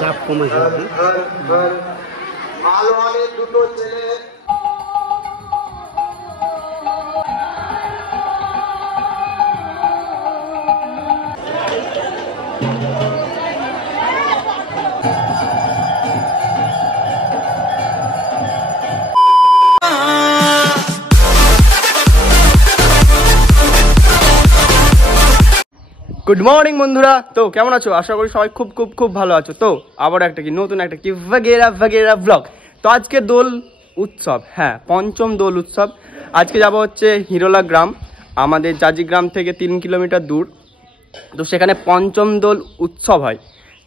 চাপ কমে যাবে। দুটো ছেলে গুড মর্নিং বন্ধুরা, তো কেমন আছো? আশা করি সবাই খুব খুব খুব ভালো আছো। তো আবার একটা নতুন একটা ভাগেরা ব্লগ। তো আজকে দোল উৎসব, হ্যাঁ পঞ্চম দোল উৎসব। আজকে যাব হচ্ছে হিরোলা গ্রাম, আমাদের জাজি গ্রাম থেকে 3 কিলোমিটার দূর। তো সেখানে পঞ্চম দোল উৎসব হয়।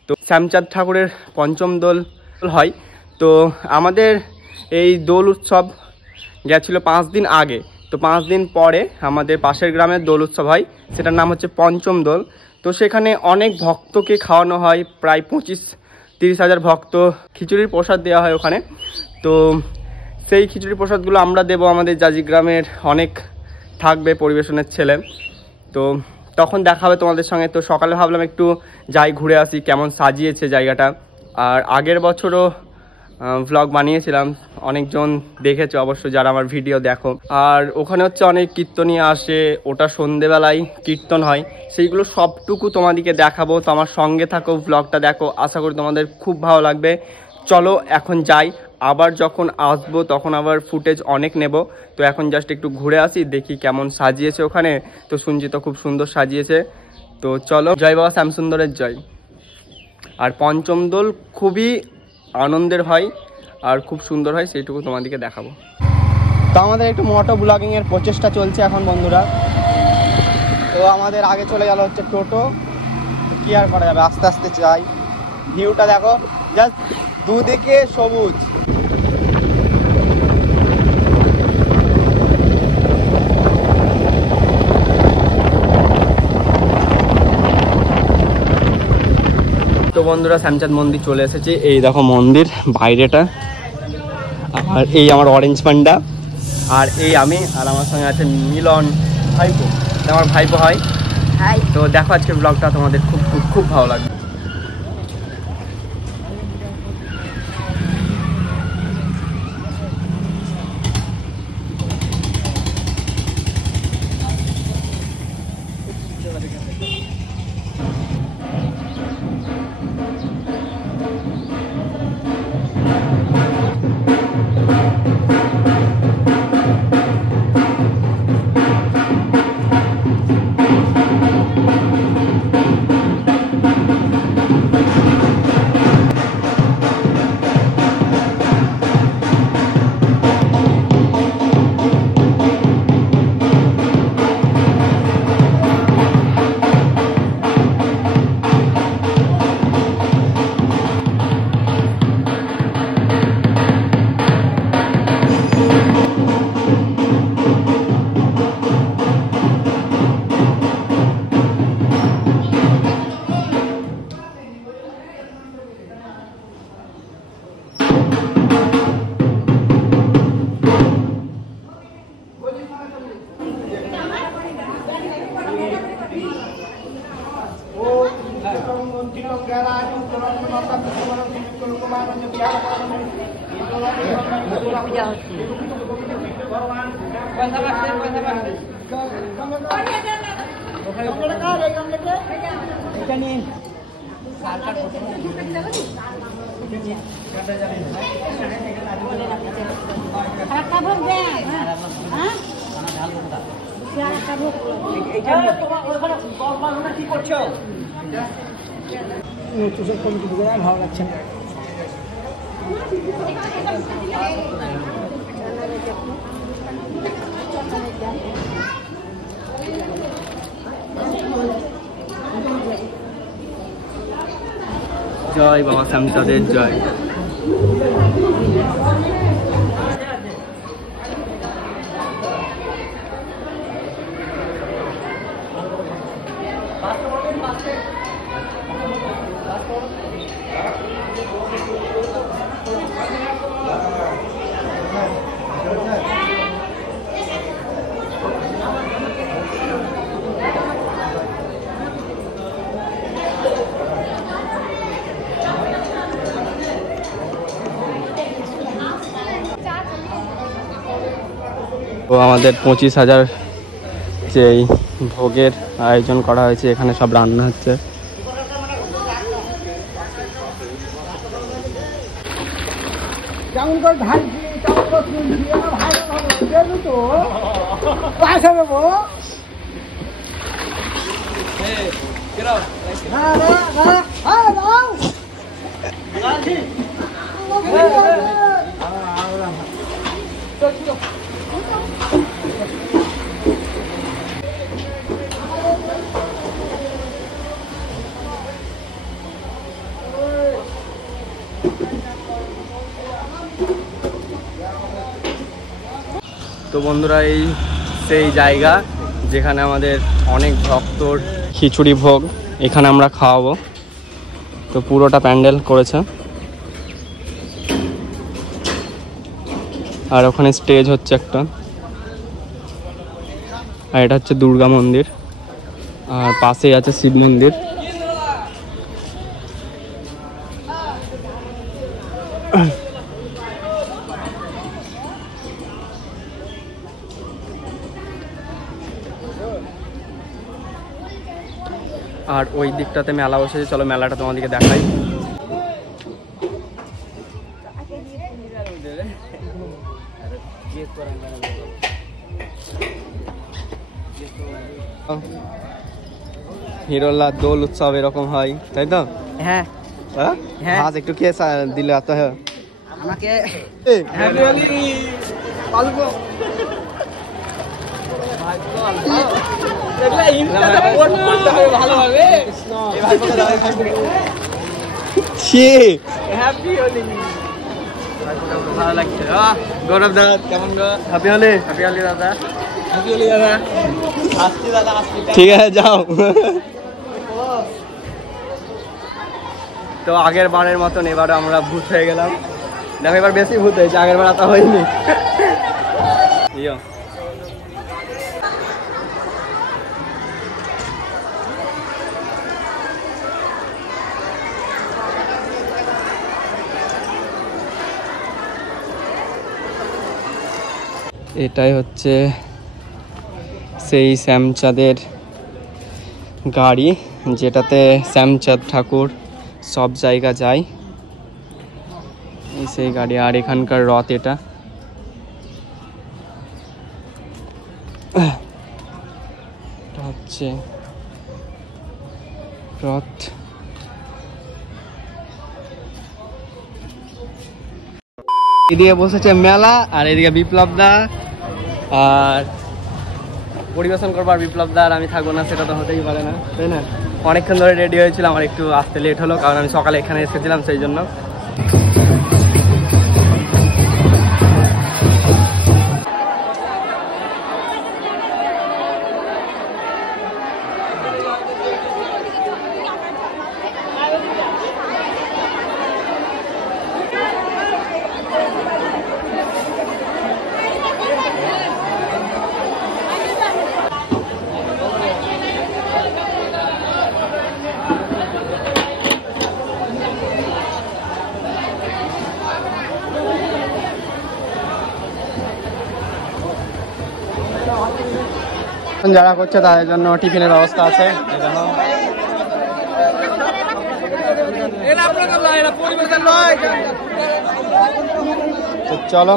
তো শ্যামচাঁদ ঠাকুরের পঞ্চম দোল হয়। তো আমাদের এই দোল উৎসব গেছিলো 5 দিন আগে। তো 5 দিন পরে আমাদের পাশের গ্রামের দোল উৎসব হয়, সেটার নাম হচ্ছে পঞ্চম দোল। তো সেখানে অনেক ভক্তকে খাওয়ানো হয়, প্রায় 25-30 হাজার ভক্ত। খিচুড়ির প্রসাদ দেওয়া হয় ওখানে। তো সেই খিচুড়ির প্রসাদগুলো আমরা দেবো, আমাদের জাজি গ্রামের অনেক থাকবে পরিবেশনের ছেলে। তো তখন দেখা হবে তোমাদের সঙ্গে। তো সকালে ভাবলাম একটু যাই, ঘুরে আসি কেমন সাজিয়েছে জায়গাটা। আর আগের বছরও ভ্লগ বানিয়েছিলাম, অনেকজন দেখেছো অবশ্য যারা আমার ভিডিও দেখো। আর ওখানে হচ্ছে অনেক কীর্তনীয় আসে, ওটা সন্ধেবেলায় কীর্তন হয়, সেইগুলো সবটুকু তোমাদেরকে দেখাবো। তো আমার সঙ্গে থাকো, ভ্লগটা দেখো, আশা করি তোমাদের খুব ভালো লাগবে। চলো এখন যাই, আবার যখন আসবো তখন আবার ফুটেজ অনেক নেব। তো এখন জাস্ট একটু ঘুরে আসি, দেখি কেমন সাজিয়েছে ওখানে। তো শুনছি তো খুব সুন্দর সাজিয়েছে। তো চলো, জয় বাবা শ্যামসুন্দরের জয়। আর পঞ্চম দোল খুবই আনন্দের হয় আর খুব সুন্দর হয়, সেইটুকু তোমাদেরকে দেখাবো। তো আমাদের একটু মোটো ব্লগিংয়ের প্রচেষ্টা চলছে এখন বন্ধুরা। তো আমাদের আগে চলে গেল হচ্ছে টোটো, কি আর করা যাবে, আস্তে আস্তে যাই। ভিউটা দেখো, জাস্ট দুদিকে সবুজ। তো বন্ধুরা শ্যামচাঁদ মন্দির চলে এসেছি, এই দেখো মন্দির বাইরেটা। আর এই আমার অরেঞ্জ পান্ডা, আর এই আমি, আর আমার সঙ্গে আছে মিলন ভাইপো, আমার ভাইপো হয়। তো দেখো আজকের ব্লগটা তোমাদের খুব খুব খুব ভালো লাগবে। কি করছো? ভালো লাগছে না। জয় বাবা শ্যামচাঁদের জয়। আমাদের 25,000 যেই ভোগের আয়োজন করা হয়েছে, এখানে সব রান্না হচ্ছে। তো বন্ধুরা, এই সেই জায়গা যেখানে আমাদের অনেক ভক্তর খিচুড়ি ভোগ এখানে আমরা খাওয়াবো। তো পুরোটা প্যান্ডেল করেছে, আর ওখানে স্টেজ হচ্ছে একটা, আর এটা হচ্ছে দুর্গা মন্দির, আর পাশেই আছে শিব মন্দির। আর ওই দিকটাতে মেলা বসেছে, চলো মেলাটা তোমাদেরকে দেখাই। হিরোলা দোল উৎসব এরকম হয়, তাই তো? হ্যাঁ হ্যাঁ, আজ একটু কে দিলে আতা হ্যাঁ আমাকে ভালো লাগছে। গৌরব দাদা কেমন গো? হ্যাপি হোলি। হ্যাপি হোলি দাদা। হ্যাপি হোলি দাদা। আসছি দাদা, আসছি। ঠিক আছে, যাও। তো আগের বারের মতন এবার আমরা ভূত হয়ে গেলাম। দেখো এবার বেশি ভূত হয়েছে, আগের বার তা হয়নি। এটাই হচ্ছে সেই শ্যামচাঁদের গাড়ি, যেটাতে শ্যামচাঁদ ঠাকুর সব জায়গা যায়। এই সেই গাড়ি, আর এখানকার রথ এটা। হচ্ছে রথ। এদিকে বসেছে মেলা, আর এদিকে বিপ্লব দা, আর পরিবেশন করবার বিপ্লব দা, আর আমি থাকবো না সেটা তো হতেই পারে না, তাই না? অনেকক্ষণ ধরে রেডি হয়েছিল, আমার একটু আসতে লেট হলো, কারণ আমি সকালে এখানে এসেছিলাম, সেই জন্য। যারা করছে তাদের জন্য টিফিনের ব্যবস্থা আছে। তো চলো।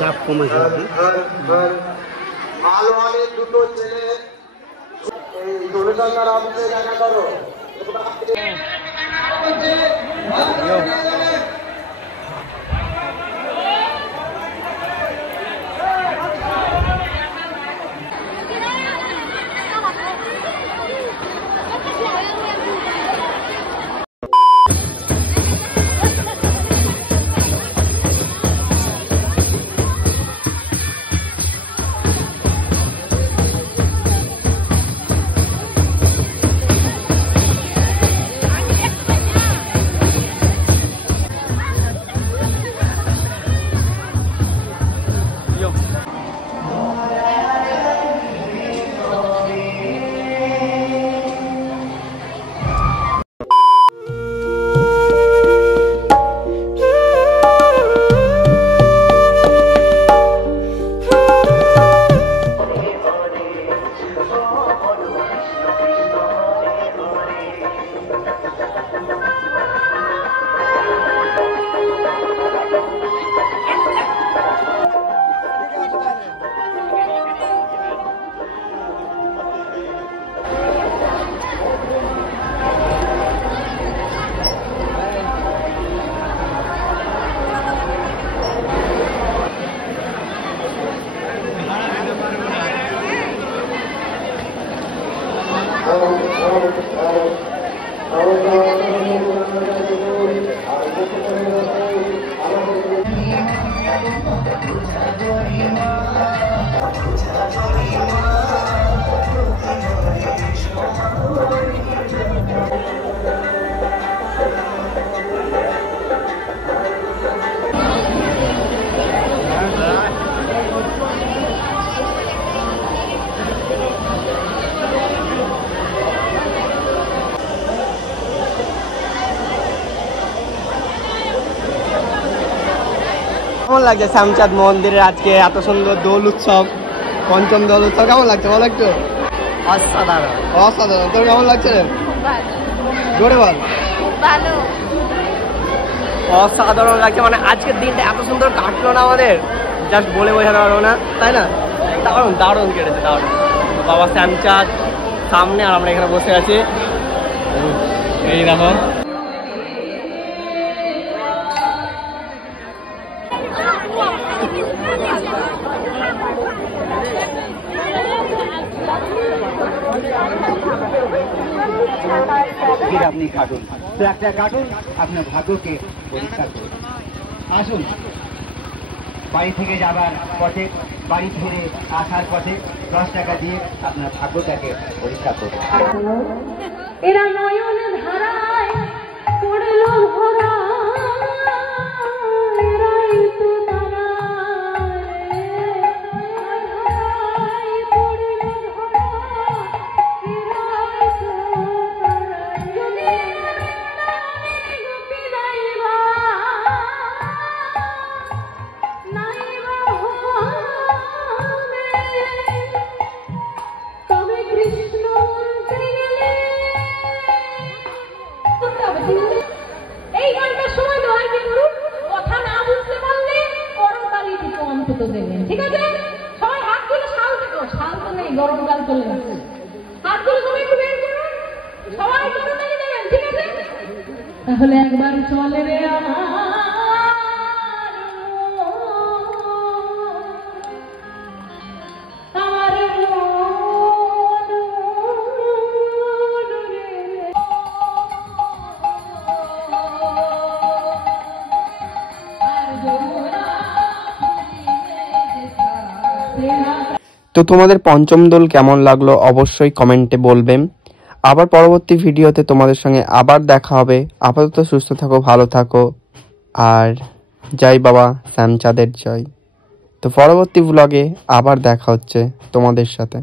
চাপ কমেছে। আলোয়ানের দুটো ছেলে এই সরকার অফিসে দেখা করো। কেমন লাগছে শ্যামচাঁদ মন্দিরের আজকে এত সুন্দর দোল উৎসব, পঞ্চম দোল উৎসব কেমন লাগছে বল একটু? অসাধারণ। অসাধারণ। তোর কেমন লাগছে রে? জোরে বল। অসাধারণ লাগছে, মানে আজকের দিনটা এত সুন্দর কাটলো না আমাদের, জাস্ট বলে বোঝাতে পারবো না, তাই না? দারুণ দারুণ কেটেছে, দারুণ। বাবা শ্যামচাঁদ সামনে আর আমরা এখানে বসে আছি, এই দেখো। আপনি কাটুন, তো একটা কাটুন, আপনার ভাগ্যকে পরীক্ষা করুন। আসুন, বাড়ি থেকে যাবার পথে, বাড়ি ফিরে আসার পথে 10 টাকা দিয়ে আপনার ভাগ্যটাকে পরীক্ষা করুন। এরা নয়ন ধারায় পড়ল ভরা, এরাই তো তারা, ধারায় পড়ল ভরা, এরাই তো তারা। যদি গোপী নাইবা নাইবা হবে, তবে কৃষ্ণ এই গানটার সময় নয় কি করুন, কথা না বুঝতে পারলে করতালি টিপো অন্তত দেবেন, ঠিক আছে? সবাই হাতগুলো শাল থেকে, শাল তো নেই, গরমকাল চলে যাচ্ছে, হাতগুলো সবাই একটু বের করুন, সবাই করতালি দেবেন, ঠিক আছে? তাহলে একবার চলে রে আমার তো তোমাদের পঞ্চম দোল কেমন লাগলো অবশ্যই কমেন্টে বলবেন। আবার পরবর্তী ভিডিওতে তোমাদের সঙ্গে আবার দেখা হবে। আপাতত সুস্থ থাকো, ভালো থাকো, আর জয় বাবা শ্যামচাঁদের জয়। তো পরবর্তী ব্লগে আবার দেখা হচ্ছে তোমাদের সাথে।